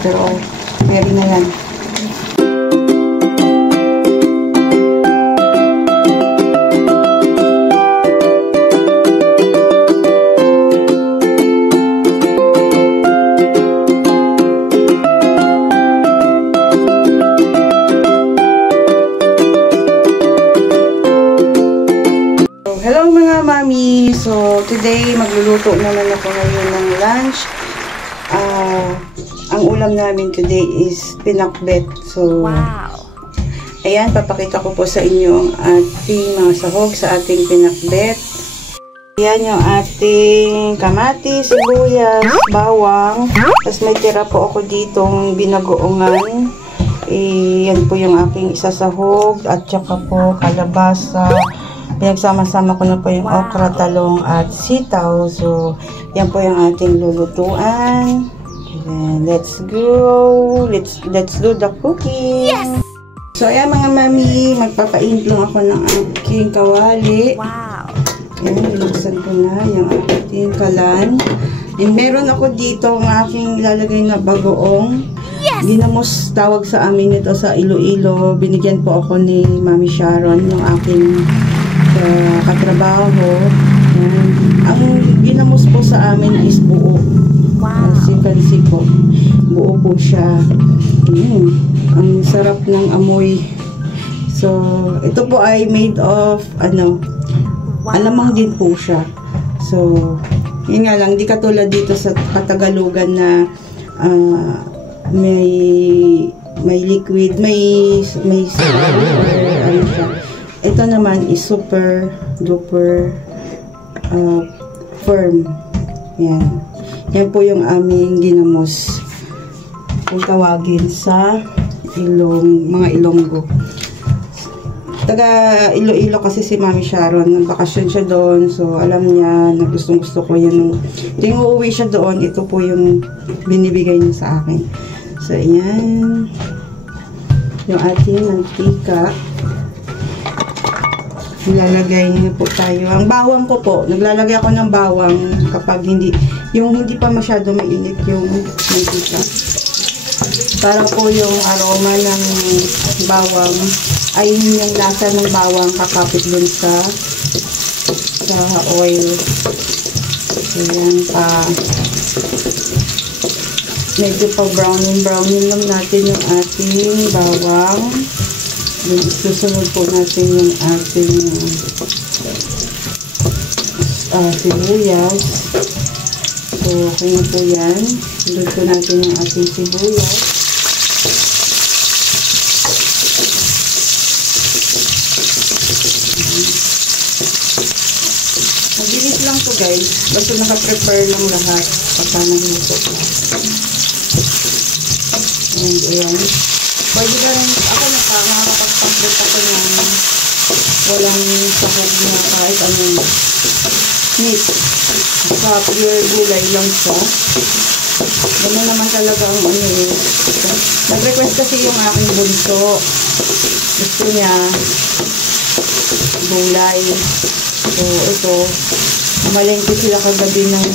pero pwede na yan. Hello mga mami! So, today magluluto naman ako ngayon ng lunch. Ang ulam namin today is pinakbet. So, wow! Ayan, papakita ko po sa inyo ang ating mga sahog sa ating pinakbet. Ayan yung ating kamatis, sibuyas, bawang. Tapos may tira po ako ditong binagoongan. Yan po yung aking isasahog. At saka po kalabasa. Pinagsama-sama ko na po yung okra, talong at sitaw. So, yan po yung ating lulutuan. And let's go. Let's do the cooking. Yes! So, ayan mga mami, magpapainit lang ako ng aking kawali. Wow! Ayan, niluksan ko na yung ating kalan. And meron ako dito ang aking ilalagay na bagoong. Yes! Ginamos tawag sa amin ito sa Iloilo. Binigyan po ako ni Mami Sharon, yung aking katrabaho. Ang ginamos po sa amin is buo. Wow. As you can see po, buo po siya. Ang sarap ng amoy. So, ito po ay made of alamang din po siya. So, yun nga lang, di katulad dito sa Katagalugan na may liquid, may ano siya. Ito naman is super duper firm. Yan. Yan po yung aming ginamos. Kung tawagin sa mga Ilonggo. Taga Iloilo kasi si Mami Sharon. Nagbakasyon siya doon. So, alam niya na gustong-gusto ko yan. Yung uuwi siya doon, ito po yung binibigay niya sa akin. So, ayan. Yung ating mantika. Nilalagay na po tayo. Ang bawang ko po, naglalagay ako ng bawang kapag hindi pa masyado mainit yung mantika. Para po yung aroma ng bawang, ay yung lasa ng bawang kakapit dun sa oil. So, yan pa. Medyo pa browning lang natin yung ating bawang. Susunod po natin yung ating sibuyas. So, okay na po yan. Sunod po natin yung ating sibuyas. Mabilis lang to guys. Basta naka-prepare lang lahat. Pagka nagluto ko. And ayan. Pwede ka rin, ako nakakapag-pagdot ako ng walang sahog na kahit anong meat. Sa pure gulay lang siya. Ganun naman talaga ang Nag-request kasi yung aking bunso. Gusto niya gulay. So, ito. Namalengke sila kagabi ng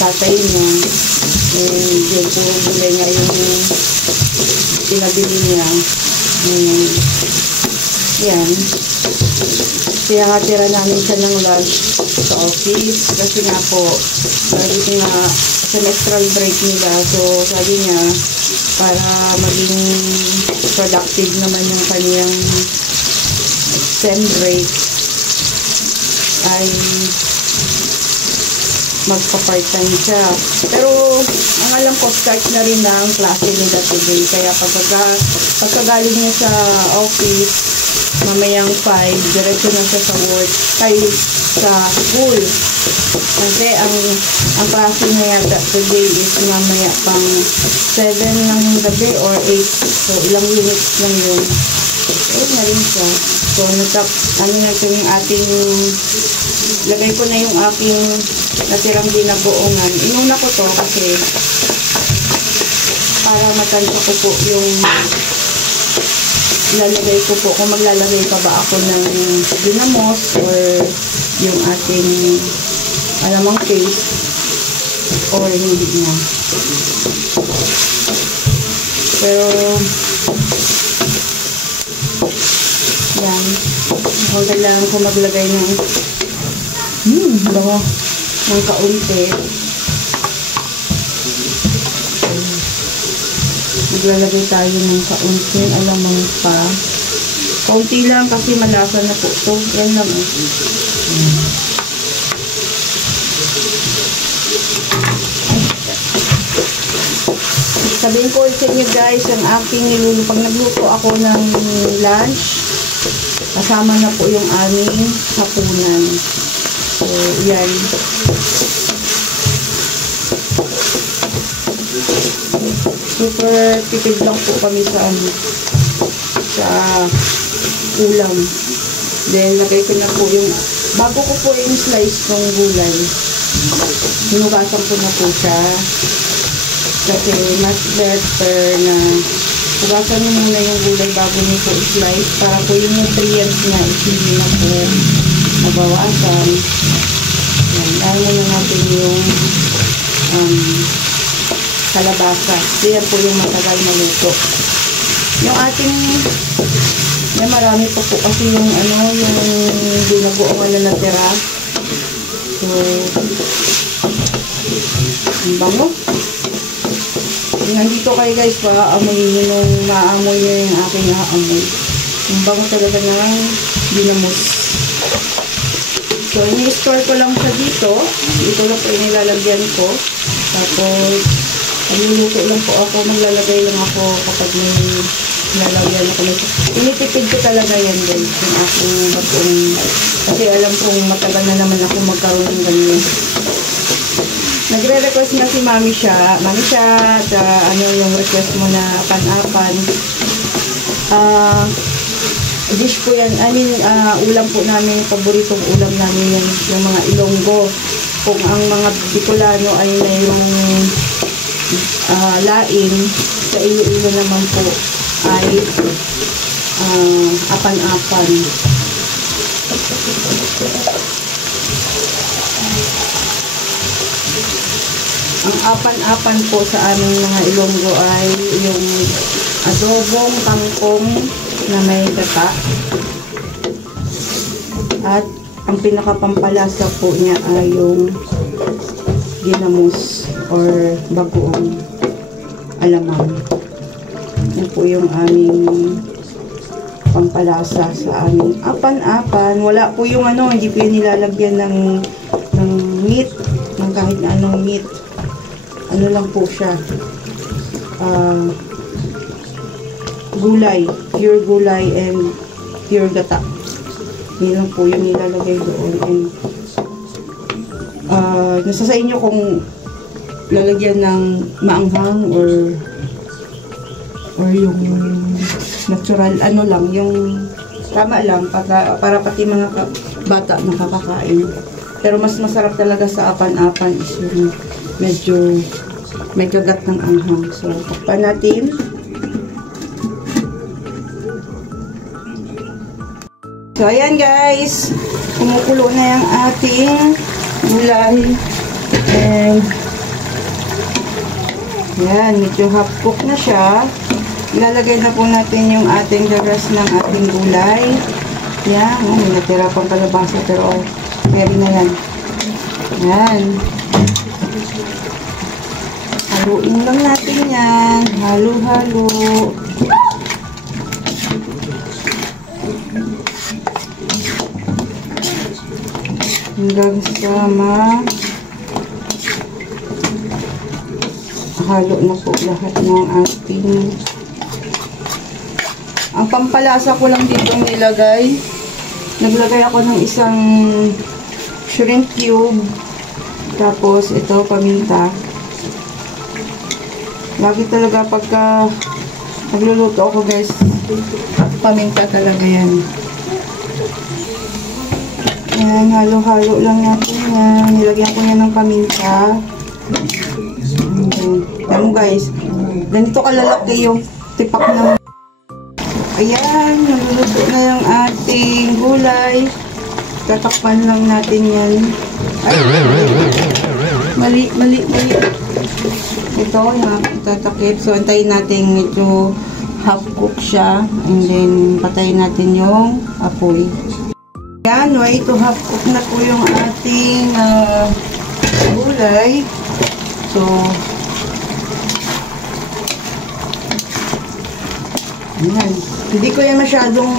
tatay niya. Yung puro gulay nga yung pinabili niya. Yan. Pinangatira namin siya ng lunch sa office. Kasi nga po, lagi nga semestral break nila. So, sabi niya, para maging productive naman yung kaniyang sem break, ay magpa-part-time siya. Pero, ang alam ko, start na rin na ang klase nila today. Kaya pagkagaling niya sa office, mamayang 5, diretso na siya sa work, sa school. Kasi, ang klase niya yata today is mamaya pang 7 ng gabi or 8. So, ilang units lang yun. Ayun na rin siya. So, ano na ito yung ating, lagay ko na yung aking natirang binagoongan. Inuna ko to kasi para matansya ko po yung lalagay ko po. Kung maglalagay pa ba ako ng ginamos or yung ating alamang paste. or hindi na. Pero, yan. Kung kailangan ko maglagay ng bango ng kaunti. Maglalagay tayo ng kaunting alamang pa. Kaunti lang kasi malasa na po ito. Yan lang eh. Sabihin ko sa inyo guys, ang aking niluluto. Pag nagluto ako ng lunch, kasama na po yung aming hapunan. So, yan. Super tipid lang po kami sa ulam. Then, lagay ko na po yung, bago ko po yung slice ng gulay, hinugasan ko na po siya. Kasi mas better na hugasan nyo muna yung gulay bago nyo po i-slice para po yung nutrients niya hindi na po mabawasan. Yan, lalo na natin yung kalabasa. Yan po yung matagal na luto. Yung ating yan, marami pa po kasi yung yung binagoongan na natira. So, ang bango. Nandito kayo guys, paamoy nyo nung maamoy nyo yung aking naamoy. Ang bango talaga ng ginamos. So, ini-store ko lang sa dito. Dito lang po inilalagyan ko. Tapos, niluluto lang po ako. Maglalagay lang ako kapag may nilalagyan ako. Tinitipid ko talaga yan guys. Yung aking bagong, kasi alam kong matagal na naman ako magkaroon ng ganyan. Nagre-request na si Mami siya, yung request mo na pan-apan. Dish po yan, ulam po namin, paboritong ulam namin yung mga Ilonggo. Kung ang mga Bicolano ay mayroong lain, sa Iloilo naman po ay apan-apan. Ang apan-apan po sa aming mga Ilonggo ay yung adobong kangkong na may gata. At ang pinakapampalasa po niya ay yung ginamos or bagoong alamang. Yan po yung aming pampalasa sa aming apan-apan. Wala po yung hindi po yung nilalagyan ng meat, ng kahit na anong meat. Ano lang po siya, gulay, pure gulay and pure gata. Yun lang po yung nilalagay doon. And nasa sa inyo kung lalagyan ng maanghang or yung natural, lang, yung tama lang para pati mga bata nakakakain. Pero mas masarap talaga sa apan-apan is yung medyo may kagat ng anghang. So, takpan natin. So, ayan guys. Kumukulo na yung ating gulay. And, ayan, medyo half cook na siya. Ilalagay na po natin yung ating the rest ng ating gulay. Ayan, may natira pang kalabasa pero pwede na yan. Ayan. Haluin lang natin yan. Halo-halo. Hanggang sa halo na po lahat ng ating. Ang pampalasa ko lang dito nilagay. Naglagay ako ng isang shrimp cube. Tapos ito paminta. Lagi talaga pagka nagluluto ako guys, paminta talaga yan. Ayan, halo-halo lang natin yan. Nilagyan ko yan ng paminta. Ayan guys, ganito kalalaki yung tipak ng. Ayan, naluluto na yung ating gulay. Tatakpan lang natin yan. Mali. Ito, yung tatakip. So, antayin natin medyo half cook siya. And then, patayin natin yung apoy. Yan, way to half cook na po yung ating gulay. So, ayan. Hindi ko yan masyadong,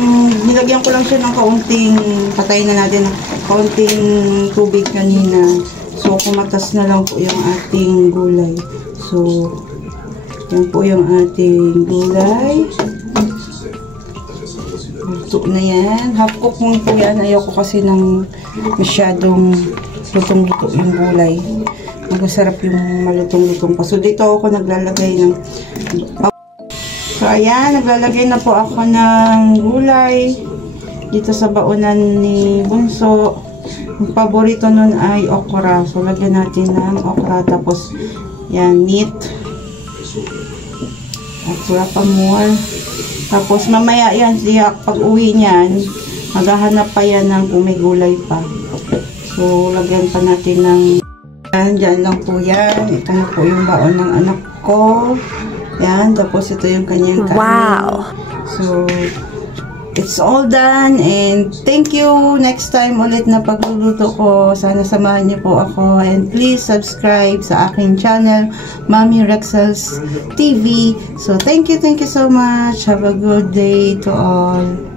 nilagyan ko lang siya ng kaunting, patayin na natin ng kaunting tubig kanina. So, kumatas na lang po yung ating gulay. So, yan po yung ating gulay. Luto na yan. Half cook mo po yan. Ayoko kasi ng masyadong lutong-luto yung gulay. Masarap yung malutong-lutong pa. So, dito ako naglalagay ng so, ayan, naglalagay na po ako ng gulay dito sa baonan ni Bunso. Ang paborito nun ay okra. So, lagyan natin ng okra. Tapos, yan, meat. At wala pa more. Tapos, mamaya yan, siya, pag uwi niyan, maghahanap pa yan ng kung may gulay pa. So, lagyan pa natin ng yan, dyan lang po yan. Ito na po yung baon ng anak ko. Yan, tapos ito yung kanyang kanin. Wow! So, it's all done and thank you. Next time ulit na pagluluto ko. Sana samahan niyo po ako and please subscribe sa aking channel, Mommy Rexel's TV. So, thank you so much. Have a good day to all.